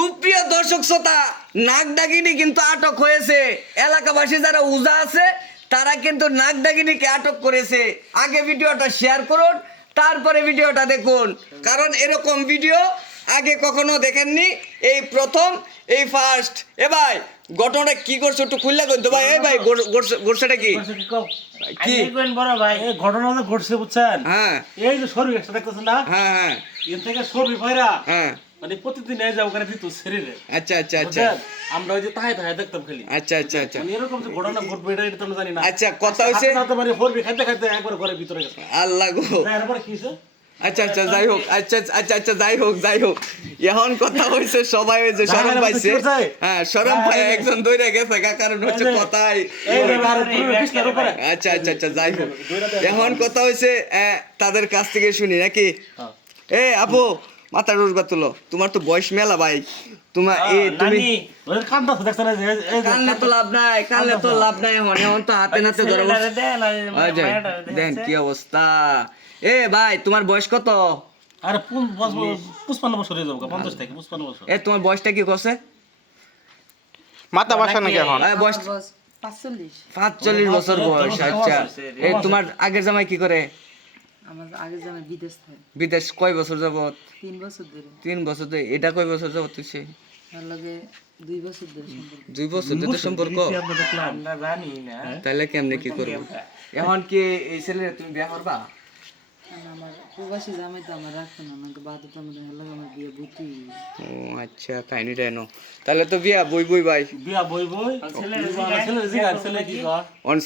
সুপ্রিয় দর্শক শ্রোতা, নাগডাগিনী কিন্তু আটক হয়েছে। এলাকাবাসী যারা উজা আছে তারা কিন্তু নাগডাগিনীকে আটক করেছে। আগে ভিডিওটা শেয়ার করুন, তারপরে ভিডিওটা দেখুন, কারণ এরকম ভিডিও আগে কখনো দেখেননি, এই প্রথম, এই ফার্স্ট। এ ভাই, ঘটনাটা কি করছো একটু খুললা কইতো ভাই। এই ভাই, ঘটছেটা কি কি বড় ভাই? এই ঘটনা তো ঘটছে বুঝছেন। হ্যাঁ এই যে সরবি একটা দেখতেছেন না, হ্যাঁ হ্যাঁ এর থেকে সরবি ভাইরা হ্যাঁ। মানে প্রতিদিন এই যে ওখানে দিত শরীরে। আচ্ছা আচ্ছা আচ্ছা বুঝছেন? আমরা ওই যে তাহাই তাহাই দেখতাম খালি। আচ্ছা আচ্ছা আচ্ছা মানে এরকম যে ঘটনা ঘটবে এটা তো আমরা জানি না। আচ্ছা, কথা হইছে সাথে মানে সরবি খাইতে খাইতে একবার ঘরের ভিতরে গেছে। আল্লাহ গো। তারপরে কি হইছে? আচ্ছা আচ্ছা, যাই হোক, আচ্ছা আচ্ছা আচ্ছা, যাই হোক যাই হোক। এখন কথা হইছে সবাই ওই যে শরম পাইছে। হ্যাঁ, শরম পাই একজন দৌড়ে গেছে, কারণ হচ্ছে কথাই। এই যে আর পুরো বিছনার উপরে। আচ্ছা আচ্ছা আচ্ছা, যাই হোক। এখন কথা হইছে তাদের কাছ থেকে শুনি নাকি। এ আপু, মাথা রোজগার তুলো, তোমার তো বয়স মেলা ভাই। তোমার এই তুমি নানি ওই কান্দা দেখছ না, এই কানলে তো লাভ নাই, কানলে তো লাভ নাই। এখন তো হাতে নাতে ধরে দেন কি অবস্থা। এ ভাই, তোমার বয়স কত? আরে 55 বছর হয়ে যাবে, 50 থেকে 55 বছর। এ তোমার বয়সটা কি করছে? মাথা বাসা নাকি এখন? বয়স 45 বছর বয়স। আচ্ছা, এই তোমার আগের জামাই কি করে? আমার আগের জামাই বিদেশ থাকে, বিদেশ কয় বছর যাবত? 3 বছর ধরে। 3 বছর ধরে। এটা কয় বছর যাবত তুইছে? তার লগে 2 বছর ধরে সম্পর্ক। 2 বছর ধরে সম্পর্ক। আমরা জানি না। তাহলে কেমনে কি করবো? এখন কি এই ছেলে তুমি বিয়ে করবা? আর আমার প্রবাসী জামাই তো আমার রাখতো না, আমাকে বাদ দিতে আমাদের হলো আমার বিয়ে বুঝি। ও আচ্ছা, কাহিনীটা এনো। তাহলে তো বিয়া বই বই ভাই। বিয়া বই ছেলে কি কর? অন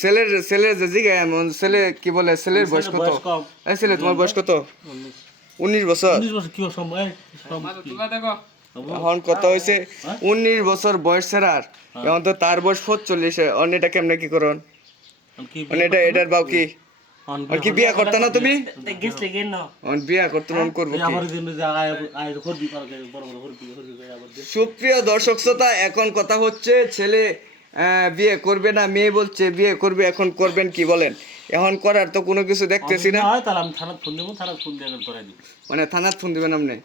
ছেলের যে জিগায় এমন ছেলে কি বলে, ছেলের বয়স কত? বয়স কম। এই ছেলে তোমার বয়স কত? 19 বছর। 19 বছর কি সময়? এখন কথা হয়েছে 19 বছর বয়স ছাড়ার, এখন তো তার বয়স 45। অন এটা কেমনে কি করন? অন এটার বাউ কি? অন কি বিয়া করতে না তুমি? গেছলে কেন? অন বিয়া করতে মন করবো কি? আমার দিন যে আয় করবি পার বড় বড় করবি আবার দে। সুপ্রিয় দর্শক শ্রোতা, এখন কথা হচ্ছে ছেলে বিয়ে করবে না, মেয়ে বলছে বিয়ে করবে। এখন করবেন কি বলেন? এখন করার তো কোনো কিছু দেখতেছি না। হয় তাহলে আমি থানাত ফোন দেব, থানাত ফোন দিয়ে করে দিব। মানে থানাত ফোন দিবেন আপনি?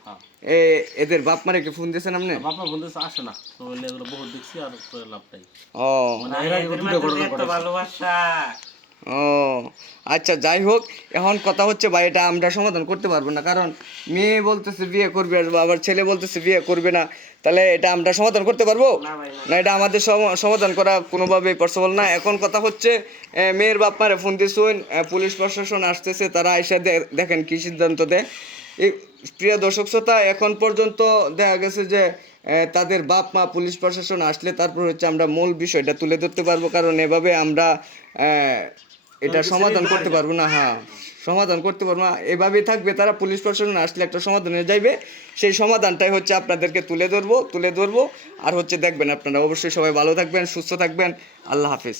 এদের বাপ মারে কি ফোন দিয়েছেন আপনি? বাবা বলতেছে আসে না, তো এগুলো বহুত দেখছি আর করে লাভ নাই। ও মানে এরা দুটো ঘটনা ঘটে। ভালোবাসা। ও আচ্ছা, যাই হোক। এখন কথা হচ্ছে ভাই, এটা আমরা সমাধান করতে পারবো না, কারণ মেয়ে বলতেছে বিয়ে করবে আর আবার ছেলে বলতেছে বিয়ে করবে না। তাহলে এটা আমরা সমাধান করতে পারবো না? এটা আমাদের সমাধান করা কোনোভাবেই পসিবল না। এখন কথা হচ্ছে মেয়ের বাপ মারে ফোন দিয়েছেন, পুলিশ প্রশাসন আসতেছে, তারা এসে দেখেন কি সিদ্ধান্ত দেয়। এই প্রিয় দর্শক শ্রোতা, এখন পর্যন্ত দেখা গেছে যে তাদের বাপ মা, পুলিশ প্রশাসন আসলে তারপর হচ্ছে আমরা মূল বিষয়টা তুলে ধরতে পারবো, কারণ এভাবে আমরা এটা সমাধান করতে পারবো না। হ্যাঁ, সমাধান করতে পারবো না, এভাবেই থাকবে। তারা পুলিশ প্রশাসন আসলে একটা সমাধানে যাইবে, সেই সমাধানটাই হচ্ছে আপনাদেরকে তুলে ধরবো। আর হচ্ছে দেখবেন আপনারা। অবশ্যই সবাই ভালো থাকবেন, সুস্থ থাকবেন। আল্লাহ হাফিজ।